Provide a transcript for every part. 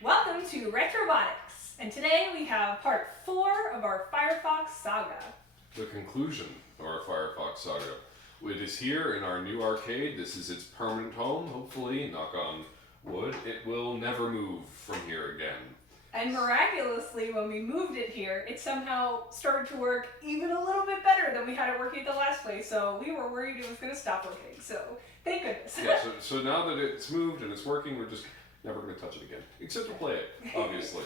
Welcome to Retrobotics, and today we have part 4 of our Firefox saga. The conclusion of our Firefox saga. It is here in our new arcade. This is its permanent home, hopefully, knock on wood. It will never move from here again. And miraculously, when we moved it here, it somehow started to work even a little bit better than we had it working at the last place, so we were worried it was going to stop working, so thank goodness. Yeah, so now that it's moved and it's working, we're just never going to touch it again, except to play it, obviously.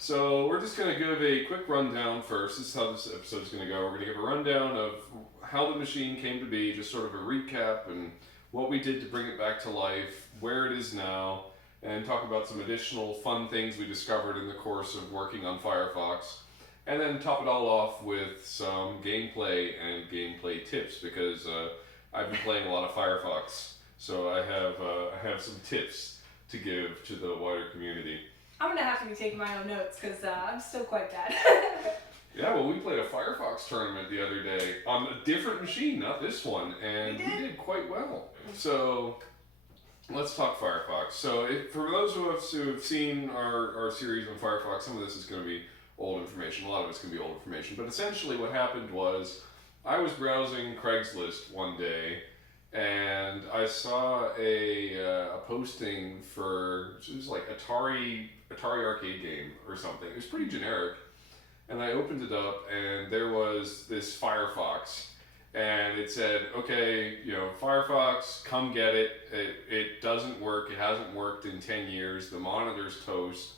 So we're just going to give a quick rundown first. This is how this episode is going to go. We're going to give a rundown of how the machine came to be, just sort of a recap, and what we did to bring it back to life, where it is now, and talk about some additional fun things we discovered in the course of working on Firefox. And then top it all off with some gameplay and gameplay tips, because I've been playing a lot of Firefox, so I have some tips to give to the wider community. I'm going to have to be taking my own notes, because I'm still quite bad. Yeah, well, we played a Firefox tournament the other day on a different machine, not this one, and we did quite well. So let's talk Firefox. So for those of us who have seen our series on Firefox, some of this is going to be old information, a lot of it's going to be old information, but essentially what happened was I was browsing Craigslist one day and I saw a posting for, it was like Atari arcade game or something. It was pretty generic. And I opened it up, and there was this Firefox, and it said, okay, Firefox, come get it. It doesn't work. It hasn't worked in 10 years. The monitor's toast.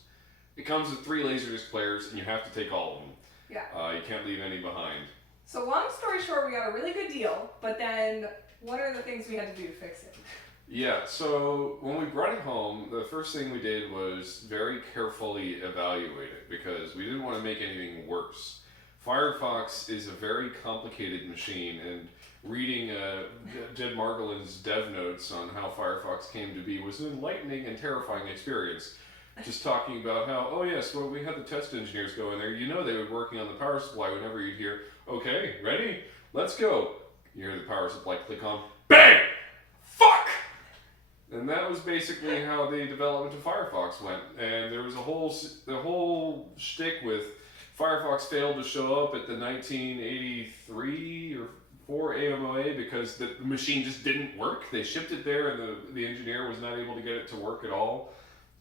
It comes with 3 Laserdisc players, and you have to take all of them. Yeah. You can't leave any behind. So long story short, we got a really good deal, but then what are the things we had to do to fix it? Yeah, so when we brought it home, the first thing we did was very carefully evaluate it because we didn't want to make anything worse. Firefox is a very complicated machine, and reading Jed Margolin's dev notes on how Firefox came to be was an enlightening and terrifying experience. Just talking about how, oh yes, well, we had the test engineers go in there, they were working on the power supply whenever you'd hear, okay, ready, let's go. You hear the power supply click on, bang! Fuck! And that was basically how the development of Firefox went. And there was the whole shtick with Firefox failed to show up at the 1983 or 4 AMOA because the machine just didn't work. They shipped it there and the engineer was not able to get it to work at all.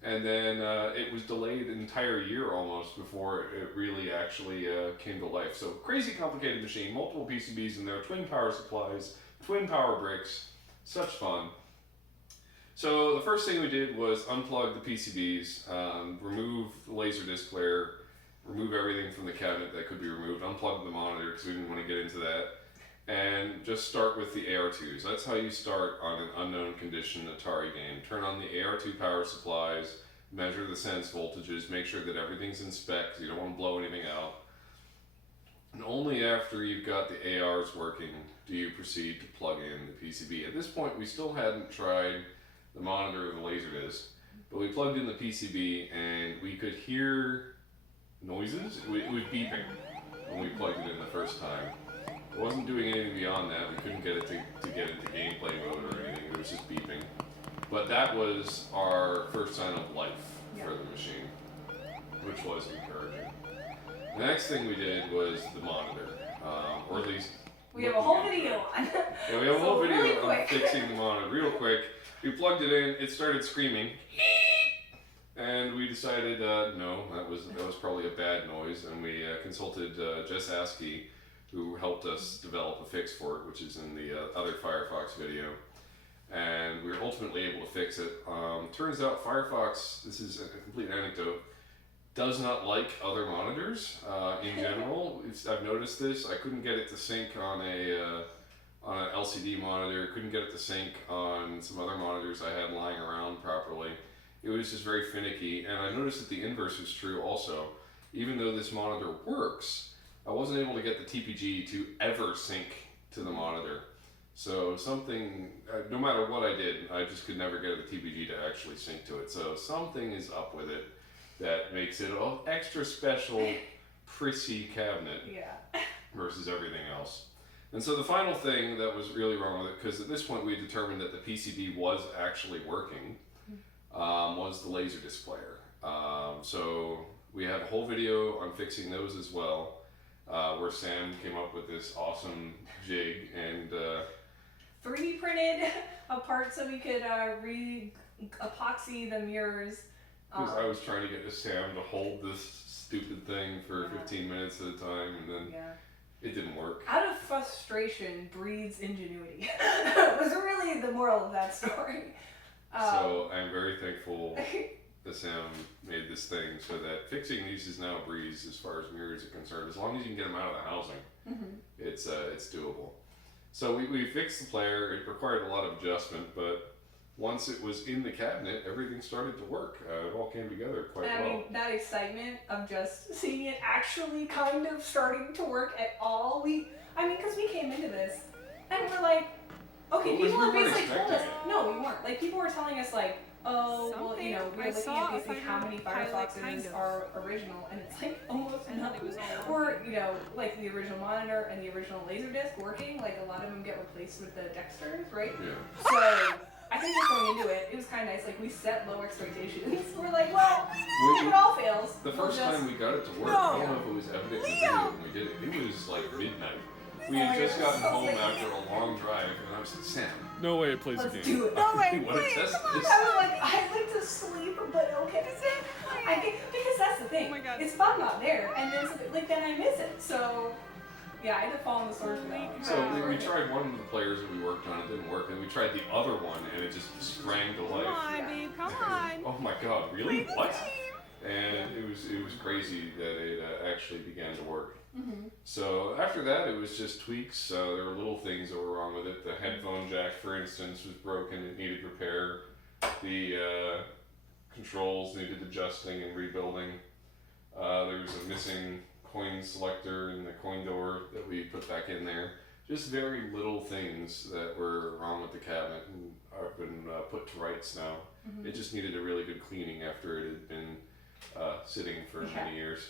And then it was delayed an entire year almost before it really actually came to life. So crazy complicated machine, multiple PCBs in there, twin power supplies, twin power bricks, such fun. So the first thing we did was unplug the PCBs, remove the Laserdisc player, remove everything from the cabinet that could be removed, unplug the monitor because we didn't want to get into that, and just start with the AR2s. That's how you start on an unknown condition Atari game. Turn on the AR2 power supplies, measure the sense voltages, make sure that everything's in spec because you don't want to blow anything out. And only after you've got the ARs working do you proceed to plug in the PCB. At this point we still hadn't tried the monitor or the Laserdisc, but we plugged in the PCB and we could hear noises. It was beeping when we plugged it in the first time. It wasn't doing anything beyond that. We couldn't get it to get into gameplay mode or anything. It was just beeping. But that was our first sign of life for the machine, which was encouraging. The next thing we did was the monitor, or at least we have a whole video on. Yeah, we have a whole video on fixing the monitor. Real quick. We plugged it in, it started screaming, and we decided no, that was probably a bad noise, and we consulted Jess Askey, who helped us develop a fix for it, which is in the other Firefox video, and we were ultimately able to fix it. Turns out Firefox, this is a complete anecdote, does not like other monitors in general. I've noticed this. I couldn't get it to sync on an LCD monitor, couldn't get it to sync on some other monitors I had lying around properly. It was just very finicky, and I noticed that the inverse is true also. Even though this monitor works, I wasn't able to get the TPG to ever sync to the monitor. So something, no matter what I did, I just could never get the TPG to actually sync to it. So something is up with it that makes it an extra special, prissy cabinet versus everything else. And so the final thing that was really wrong with it, because at this point we determined that the PCB was actually working, was the Laserdisc player. So we have a whole video on fixing those as well, where Sam came up with this awesome jig and 3D printed a part so we could re-epoxy the mirrors. Because I was trying to get Sam to hold this stupid thing for 15 minutes at a time, and then it didn't work. Out of frustration breeds ingenuity. Was really the moral of that story. So I'm very thankful that Sam made this thing so that fixing these is now a breeze as far as mirrors are concerned. As long as you can get them out of the housing, it's doable. So we fixed the player. It required a lot of adjustment, but once it was in the cabinet, everything started to work. It all came together quite well. I mean, that excitement of just seeing it actually kind of starting to work at all. Because we came into this and we're like, okay, people have basically told us, no, we weren't. Like, people were telling us like, oh, well, we're looking at basically how many Firefoxes are original, and it's like almost none. Or, like the original monitor and the original Laserdisc working, like a lot of them get replaced with the Dexters, right? Yeah. So I think just going into it, it was kind of nice. Like, we set low expectations. We're like, well, if it all fails, the first time we got it to work, I don't know if it was evident in the video when we did it. It was like midnight. We had just gotten home after a long drive, and I was like, Sam, no way it plays a game. Let's do it. No way, You want to please, test come on. this? I was like, I'd like to sleep, but okay. I think, because that's the thing. Oh my God. It's fun not there, and then I miss it. So, yeah, I had to fall on the sword for that. So we tried one of the players that we worked on, it didn't work, and we tried the other one, and it just sprang to life. Come on, babe, come on. Oh my God, really? Play the What? game. And it was crazy that it actually began to work. So after that, it was just tweaks. There were little things that were wrong with it. The headphone jack, for instance, was broken. It needed repair. The controls needed adjusting and rebuilding. There was a missing coin selector in the coin door that we put back in there. Just very little things that were wrong with the cabinet and have been put to rights now. It just needed a really good cleaning after it had been sitting for many years.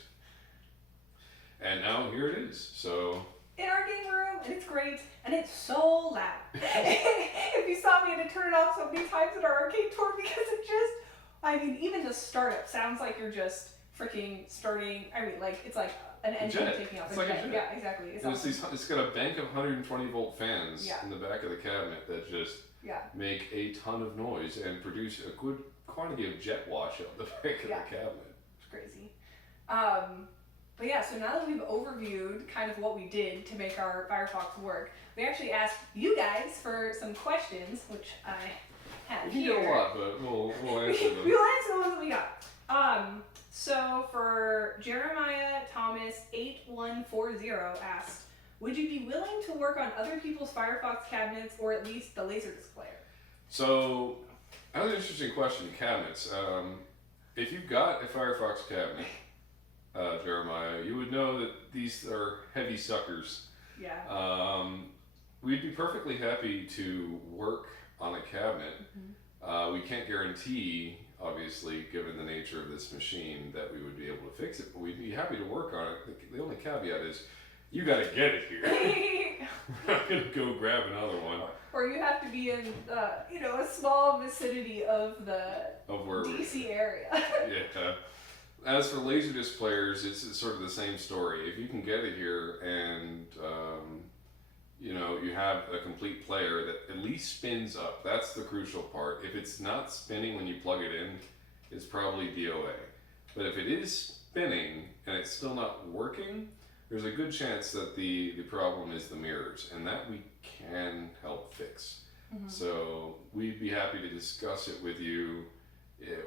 And now here it is. So in our game room, and it's great, and it's so loud. If you saw me, I had to turn it off so many times at our arcade tour because it just, even the startup sounds like you're just freaking starting. It's like an engine taking off. It's like a jet. Yeah, exactly. It's got a bank of 120 volt fans in the back of the cabinet that just make a ton of noise and produce a good quantity of jet wash out the back of the cabinet. It's crazy. But yeah, so now that we've overviewed kind of what we did to make our Firefox work, we actually asked you guys for some questions, which I have here. We did a lot, but we'll answer them. We'll answer the ones that we got. So for Jeremiah Thomas 8140 asked, would you be willing to work on other people's Firefox cabinets or at least the Laserdisc player? So that was an interesting question. Cabinets. If you've got a Firefox cabinet, Jeremiah, you would know that these are heavy suckers. Yeah. We'd be perfectly happy to work on a cabinet. We can't guarantee, obviously, given the nature of this machine, that we would be able to fix it, but we'd be happy to work on it. The only caveat is, you gotta get it here. We're not gonna go grab another one. Or you have to be in, a small vicinity of the DC area. Yeah. As for Laserdisc players, it's sort of the same story. If you can get it here and you have a complete player that at least spins up, that's the crucial part. If it's not spinning when you plug it in, it's probably DOA. But if it is spinning and it's still not working, there's a good chance that the problem is the mirrors, and that we can help fix. So we'd be happy to discuss it with you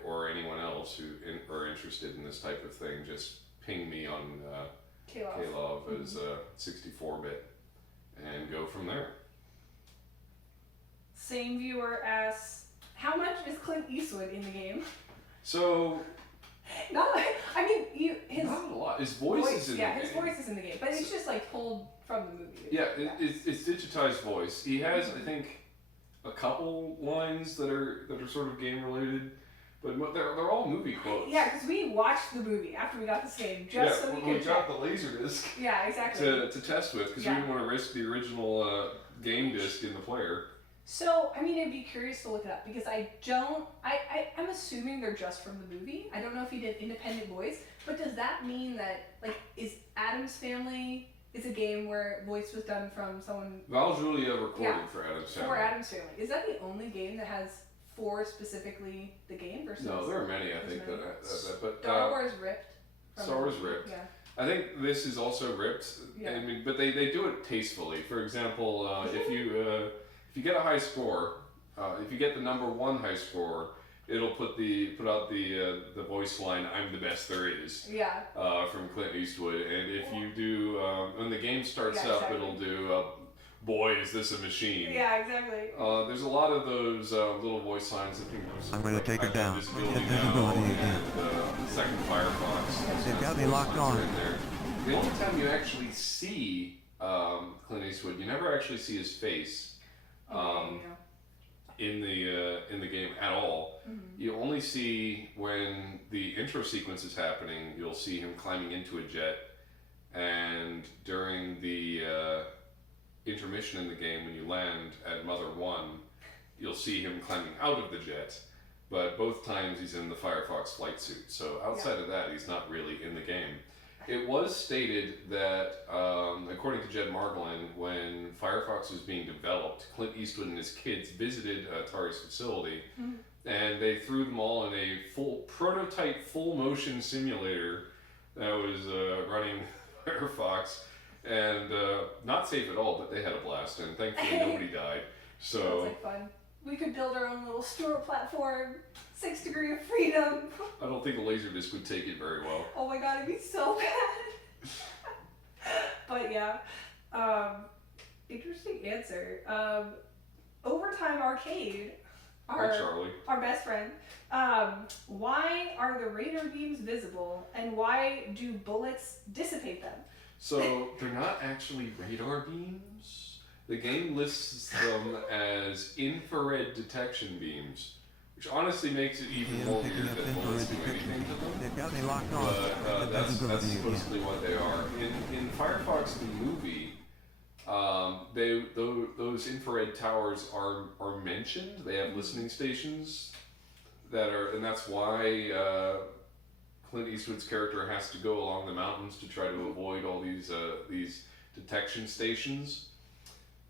or anyone else who are interested in this type of thing. Just ping me on Klov as 64-bit and go from there. Same viewer asks, how much is Clint Eastwood in the game? So not a lot. His voice is in the game. Yeah, his voice is in the game, but it's just like pulled from the movie. Yeah, it's digitized voice. He has, I think, a couple lines that are sort of game related, But they're all movie quotes. Yeah, because we watched the movie after we got this game so we could got the Laserdisc. Yeah, exactly. To test with because we didn't want to risk the original game disc in the player. So, I mean, I'd be curious to look it up because I'm assuming they're just from the movie. I don't know if he did independent voice, but does that mean that, like, is Addams Family is a game where voice was done from someone... Val Julia recorded for Addams Family. For Addams Family. Is that the only game that has for specifically the game versus... No, there are many, I think. But Star Wars ripped. Star Wars ripped. Yeah. I think this is also ripped. Yeah. I mean, but they do it tastefully. For example, if you get a high score, if you get the number 1 high score, it'll put out the voice line "I'm the best there is." Yeah. From Clint Eastwood, and if you do when the game starts up, exactly. it'll do "Boy, is this a machine?" Yeah, exactly. There's a lot of those little voice lines that people. I'm going to take her down. Visibility again. And second Firefox. They've got me locked on. The only time you actually see Clint Eastwood, you never actually see his face. In the game at all. Mm-hmm. You only see when the intro sequence is happening, you'll see him climbing into a jet, and during the intermission in the game when you land at Mother 1, you'll see him climbing out of the jet, but both times he's in the Firefox flight suit. So outside of that, he's not really in the game. It was stated that, according to Jed Margolin, when Firefox was being developed, Clint Eastwood and his kids visited Atari's facility, and they threw them all in a prototype full motion simulator that was running Firefox, and not safe at all, but they had a blast, and thankfully nobody died. So sounds like fun. We could build our own little Stuart platform. 6 Degree of Freedom. I don't think a Laserdisc would take it very well. Oh my god, it'd be so bad. But yeah, interesting answer. Overtime Arcade, our best friend. Why are the radar beams visible, and why do bullets dissipate them? So they're not actually radar beams. The game lists them as infrared detection beams. Which honestly makes it even more weird that bullets do anything to them. They've got me locked on. But that's supposedly what they are. In Firefox the movie, those infrared towers are mentioned. They have listening stations that are, and that's why Clint Eastwood's character has to go along the mountains to try to avoid all these detection stations.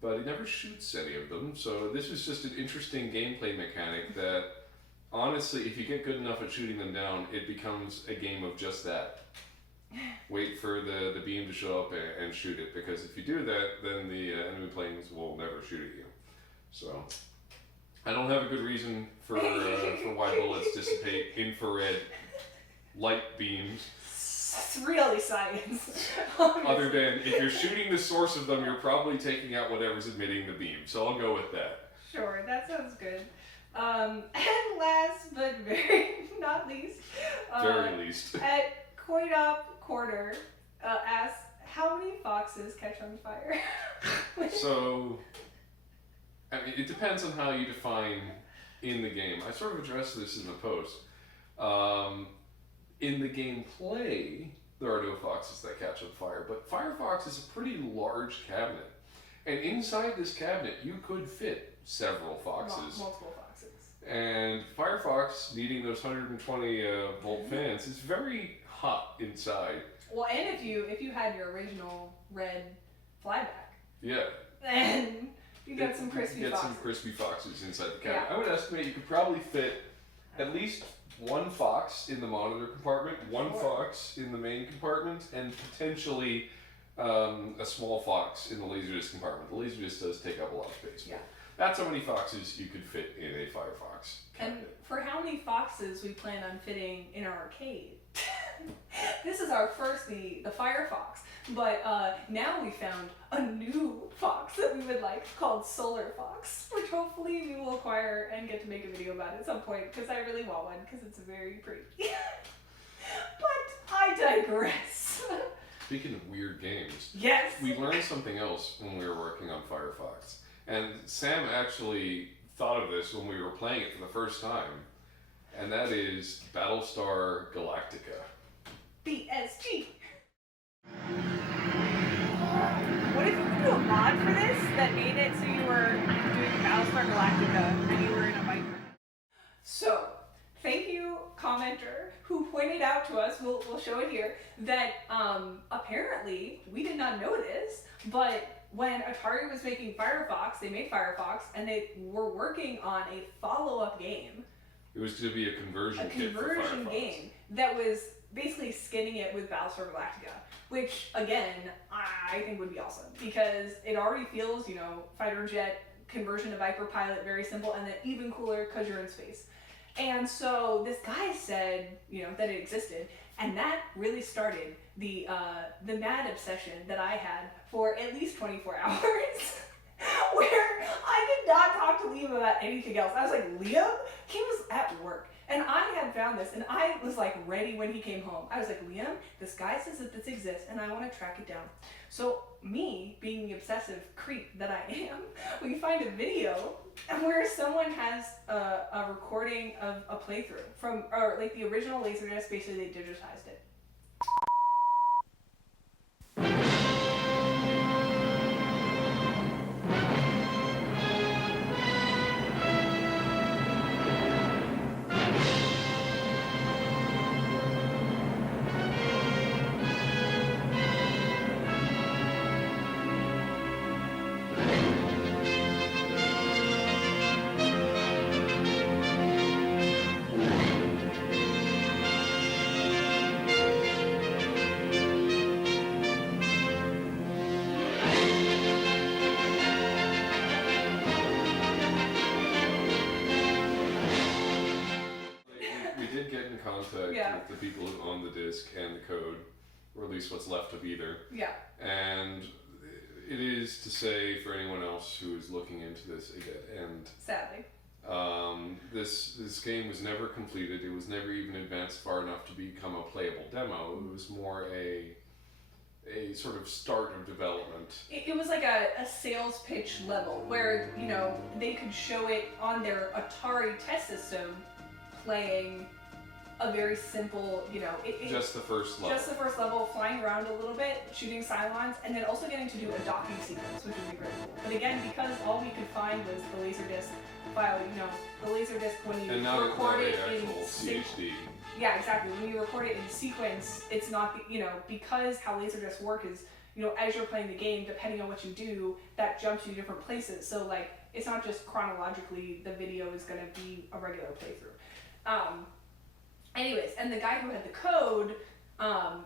But he never shoots any of them, so this is just an interesting gameplay mechanic that, honestly, if you get good enough at shooting them down, it becomes a game of just that. Wait for the beam to show up and shoot it, because if you do that, then the enemy planes will never shoot at you. So, I don't have a good reason for why bullets dissipate infrared light beams. It's really science. Other than, if you're shooting the source of them, you're probably taking out whatever's emitting the beam. So I'll go with that. Sure, that sounds good. And last but very not least, very least, at Coin Up Corner asks, how many foxes catch on fire? So, I mean, it depends on how you define in the game. I sort of addressed this in the post. In the gameplay, there are no foxes that catch on fire, but Firefox is a pretty large cabinet. And inside this cabinet, you could fit several foxes. Multiple foxes. And Firefox, needing those 120 volt fans, is very hot inside. Well, and if you had your original red flyback. Yeah. Then you got some crispy foxes. Some crispy foxes inside the cabinet. Yeah. I would estimate you could probably fit at least one fox in the monitor compartment, one fox in the main compartment, and potentially a small fox in the Laserdisc compartment. The Laserdisc does take up a lot of space. Yeah. That's how many foxes you could fit in a Firefox cabinet. And for how many foxes we plan on fitting in our arcade? This is our first, the Firefox. But now we found a new fox that we would like called Solar Fox, which hopefully we will acquire and get to make a video about at some point, because I really want one, because it's very pretty. But I digress. Speaking of weird games, yes, we learned something else when we were working on Firefox. And Sam actually thought of this when we were playing it for the first time. And that is Battlestar Galactica. BSG. What if you could do a mod for this that made it so you were doing Battlestar Galactica and you were in a Viper? So, thank you, commenter, who pointed out to us, we'll show it here, that apparently, we did not know this, but when Atari was making Firefox, they made Firefox, and they were working on a follow-up game. It was going to be a conversion kit for Firefox. Game that was basically skinning it with Battlestar Galactica, which, again, I think would be awesome, because it already feels, you know, fighter jet, conversion to Viper pilot, very simple, and then even cooler because you're in space. And so this guy said, you know, that it existed, and that really started the mad obsession that I had for at least 24 hours, where I did not talk to Liam about anything else. I was like, Liam? He was at work, and I had found this, and I was like ready when he came home. I was like, Liam, this guy says that this exists, and I want to track it down. So me, being the obsessive creep that I am, we find a video where someone has a recording of a playthrough from, or like the original Laserdisc, basically they digitized it. With the people who own the disc and the code, or at least what's left of either. Yeah. And it is to say for anyone else who is looking into this again, and sadly, this game was never completed. It was never even advanced far enough to become a playable demo. It was more a sort of start of development. It was like a sales pitch level where, you know, they could show it on their Atari test system playing a very simple, you know, just the first level. Just the first level, flying around a little bit, shooting Cylons, and then also getting to do a docking sequence, which would be very cool. But again, because all we could find was the Laserdisc file, you know, the Laserdisc when you record it in CHD. Yeah, exactly. When you record it in sequence, it's not, you know, because how Laserdiscs work is, you know, as you're playing the game, depending on what you do, that jumps you different places. So like, it's not just chronologically the video is going to be a regular playthrough. Anyways, and the guy who had the code,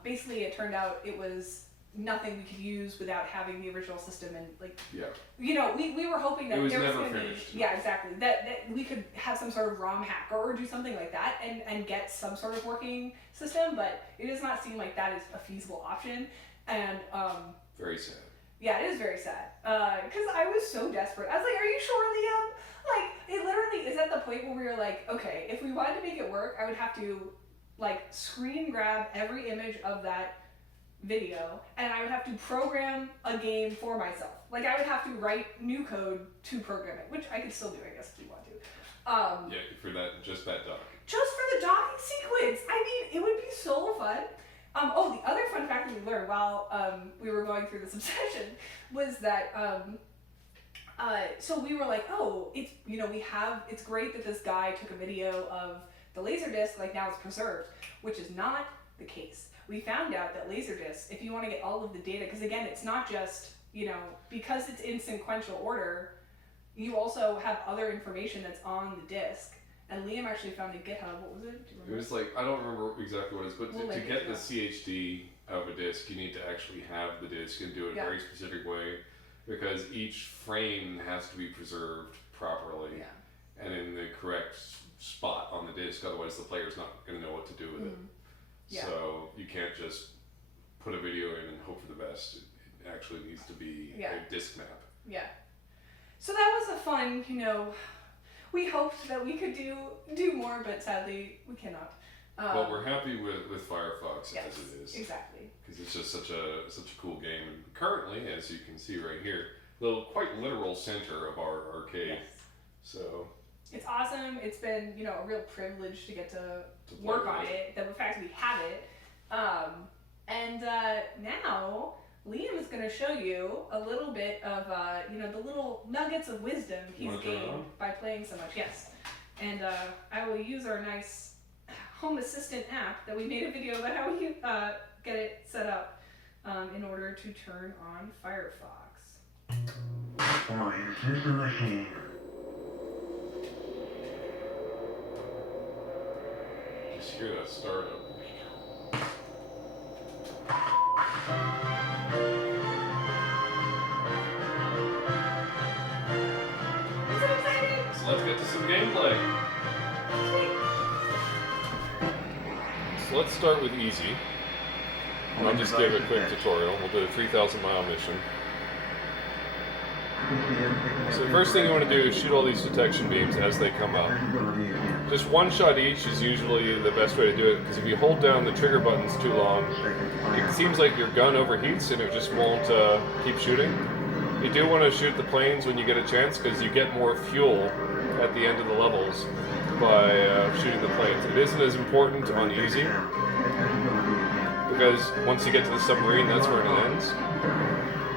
basically it turned out it was nothing we could use without having the original system, and like, yeah, you know, we were hoping that it was there never was going to finished. be, yeah, exactly, that we could have some sort of ROM hack or do something like that and get some sort of working system, but it does not seem like that is a feasible option, and very sad. Yeah, it is very sad, because I was so desperate. I was like, are you sure, Liam? Like, it literally is at the point where we were like, okay, if we wanted to make it work, I would have to, like, screen grab every image of that video, and I would have to program a game for myself. Like, I would have to write new code to program it, which I could still do, I guess, if you want to. Yeah, for that, just that dock. Just for the docking sequence! I mean, it would be so fun. Oh, the other fun fact that we learned while we were going through this obsession was that, so we were like, oh, it's, you know, it's great that this guy took a video of the Laserdisc, like now it's preserved, which is not the case. We found out that Laserdisc, if you want to get all of the data, because again, it's not just, you know, because it's in sequential order, you also have other information that's on the disc. And Liam actually found a GitHub. What was it? Do you remember? It was like, I don't remember exactly what it is, but We'll to link get it, the yeah. CHD of a disc, you need to actually have the disc and do it a very specific way, because each frame has to be preserved properly and in the correct spot on the disc, otherwise the player's not going to know what to do with it. Yeah. So you can't just put a video in and hope for the best. It actually needs to be a disc map. Yeah. So that was a fun, you know, we hoped that we could do more, but sadly we cannot. But we're happy with Firefox yes, as it is. Exactly. Because it's just such a cool game. And currently, as you can see right here, the quite literal center of our arcade. Yes. So It's awesome. It's been, you know, a real privilege to get to work on it. That in fact we have it. Now Liam is going to show you a little bit of, you know, the little nuggets of wisdom he's gained by playing so much. Yes. And I will use our nice Home Assistant app that we made a video about how we get it set up in order to turn on Firefox. Voice the machine. Just hear that startup. I'm so excited! So let's get to some gameplay. So let's start with easy. And I'll just give a quick tutorial. We'll do a 3,000 mile mission. So the first thing you want to do is shoot all these detection beams as they come up. Just one shot each is usually the best way to do it, because if you hold down the trigger buttons too long, it seems like your gun overheats and it just won't keep shooting. You do want to shoot the planes when you get a chance, because you get more fuel at the end of the levels by shooting the planes. It isn't as important on easy, because once you get to the submarine, that's where it ends.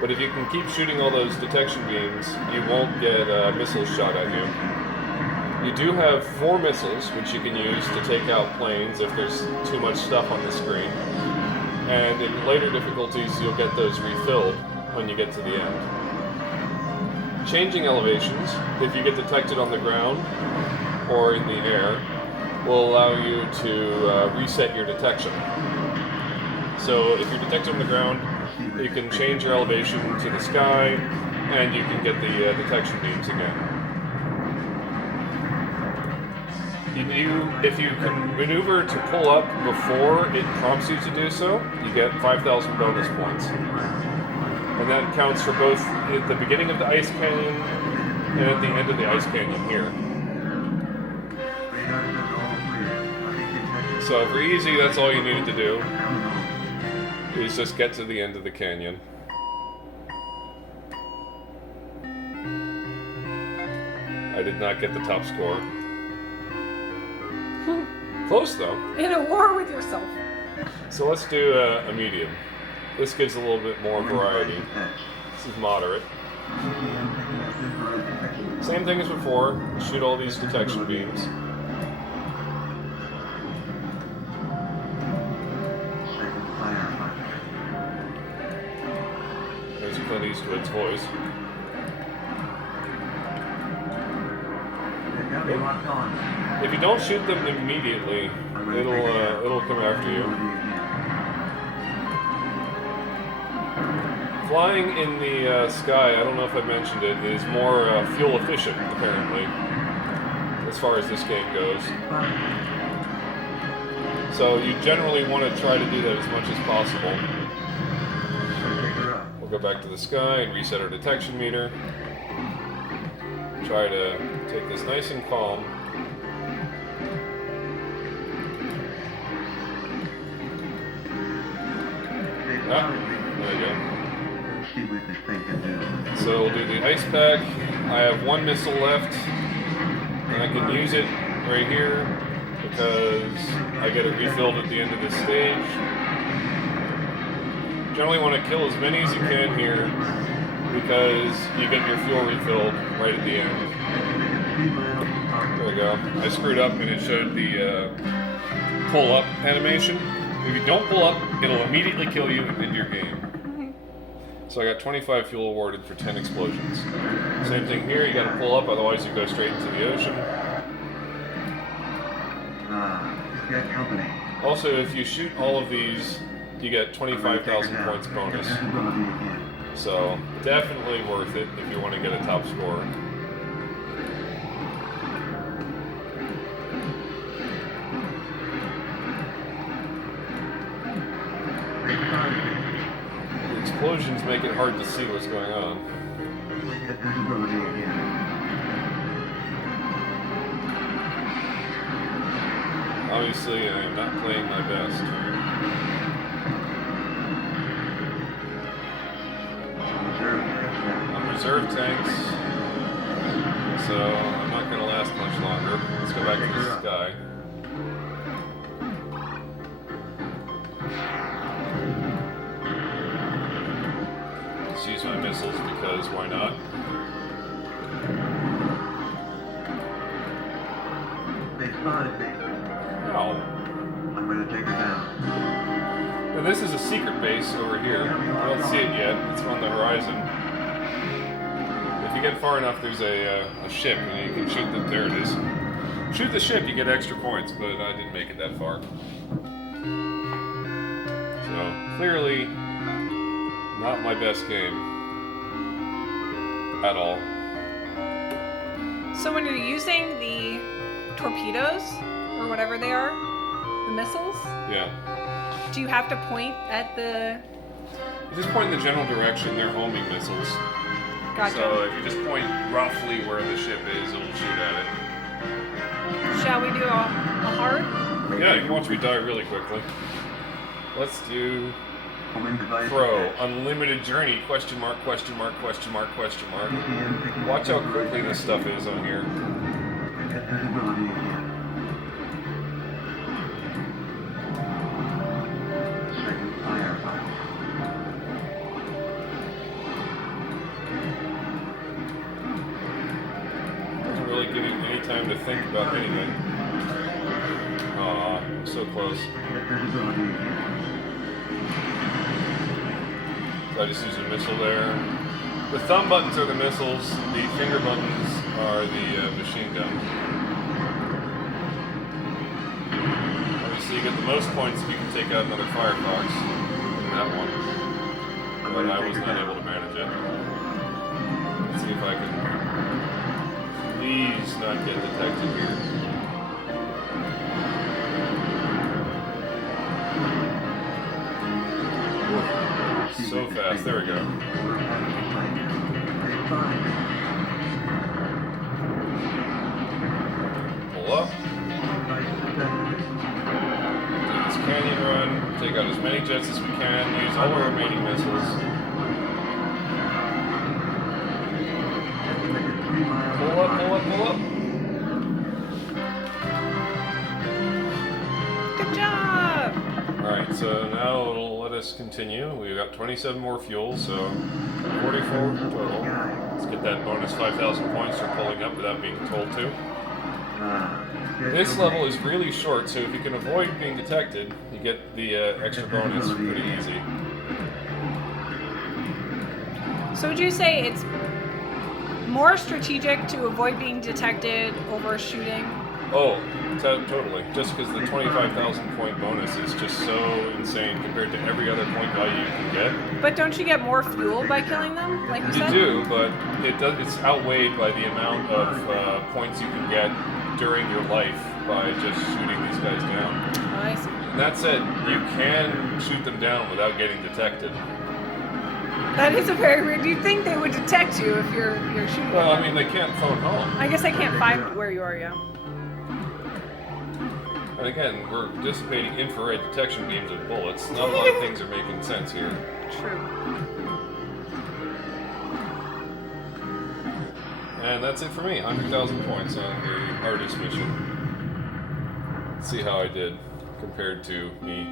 But if you can keep shooting all those detection beams, you won't get missiles shot at you. You do have 4 missiles, which you can use to take out planes if there's too much stuff on the screen. And in later difficulties, you'll get those refilled when you get to the end. Changing elevations, if you get detected on the ground or in the air, will allow you to reset your detection. So if you're detected on the ground, you can change your elevation to the sky, and you can get the detection beams again. If you can maneuver to pull up before it prompts you to do so, you get 5,000 bonus points. And that counts for both at the beginning of the ice canyon and at the end of the ice canyon here. So for easy, that's all you needed to do. Is just get to the end of the canyon. I did not get the top score. Close though. In a war with yourself. So let's do a medium. This gives a little bit more variety. This is moderate. Same thing as before. Shoot all these detection beams. There's Clint Eastwood's voice. If you don't shoot them immediately, it'll come after you. Flying in the sky, I don't know if I mentioned it, is more fuel efficient, apparently, as far as this game goes. So you generally want to try to do that as much as possible. We'll go back to the sky and reset our detection meter. Try to take this nice and calm. Ah, there you go. So we'll do the ice pack. I have 1 missile left, and I can use it right here because I get it refilled at the end of this stage. Generally want to kill as many as you can here because you get your fuel refilled right at the end. There we go. I screwed up and it showed the pull up animation. If you don't pull up, it'll immediately kill you and end your game. So I got 25 fuel awarded for 10 explosions. Same thing here, you gotta pull up, otherwise you go straight into the ocean. Also, if you shoot all of these, you get 25,000 points bonus. So, definitely worth it if you want to get a top score. Explosions make it hard to see what's going on. Obviously, I am not playing my best. I'm reserve tanks, so I'm not going to last much longer. go back to the sky. Let's use my missiles because why not? They spotted me. Ow. I'm gonna take her down. And this is a secret base over here. I don't see it yet. It's on the horizon. If you get far enough, there's a ship, and you can shoot the. There it is. Shoot the ship, you get extra points, but I didn't make it that far. So clearly, not my best game at all. So when you're using the torpedoes, or whatever they are, the missiles, Yeah. do you have to point at the... At this point in the general direction, they're homing missiles. Gotcha. So if you just point roughly where the ship is, it'll shoot at it. Shall we do a hard? Yeah, you can watch me die really quickly. Let's do Homing device. Pro, unlimited journey, question mark, question mark, question mark, question mark. Watch how quickly this stuff is on here. Get visibility again. Second firefox. Doesn't really give you any time to think about anything. Aw, I'm so close. Get visibility again. So I just use a missile there. The thumb buttons are the missiles, the finger buttons are the machine gun. Obviously you get the most points if you can take out another Firefox in that one. But I was not able to manage it. Let's see if I can please not get detected here. So fast, there we go. Pull up. Do this canyon run. Take out as many jets as we can. Use all our remaining missiles. Pull up, pull up, pull up. Good job! Alright, so now it'll let us continue. We've got 27 more fuel, so 44 total. Let's get that bonus 5,000 points for pulling up without being told to. This level is really short, so if you can avoid being detected, you get the extra bonus pretty easy. So would you say it's more strategic to avoid being detected over shooting? Oh, totally. Just because the 25,000 point bonus is just so insane compared to every other point value you can get. But don't you get more fuel by killing them, like you said? You do, but it's outweighed by the amount of points you can get during your life by just shooting these guys down. Oh, I see. And that said, you can shoot them down without getting detected. That is a very weird. You'd think they would detect you if you're shooting. Well, I them. mean, they can't phone home. I guess I can't find where you are, yeah. And again, we're dissipating infrared detection beams of bullets. Not a lot of things are making sense here. True. And that's it for me. 100,000 points on the hardest mission. Let's see how I did compared to me.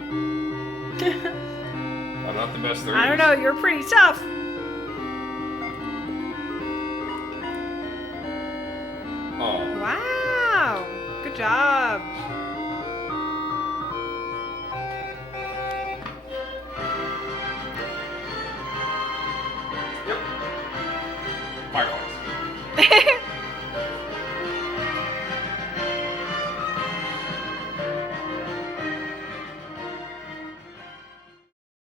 I'm not the best there is. I don't know. You're pretty tough. Oh. Wow. Good job. Yep. Firefox.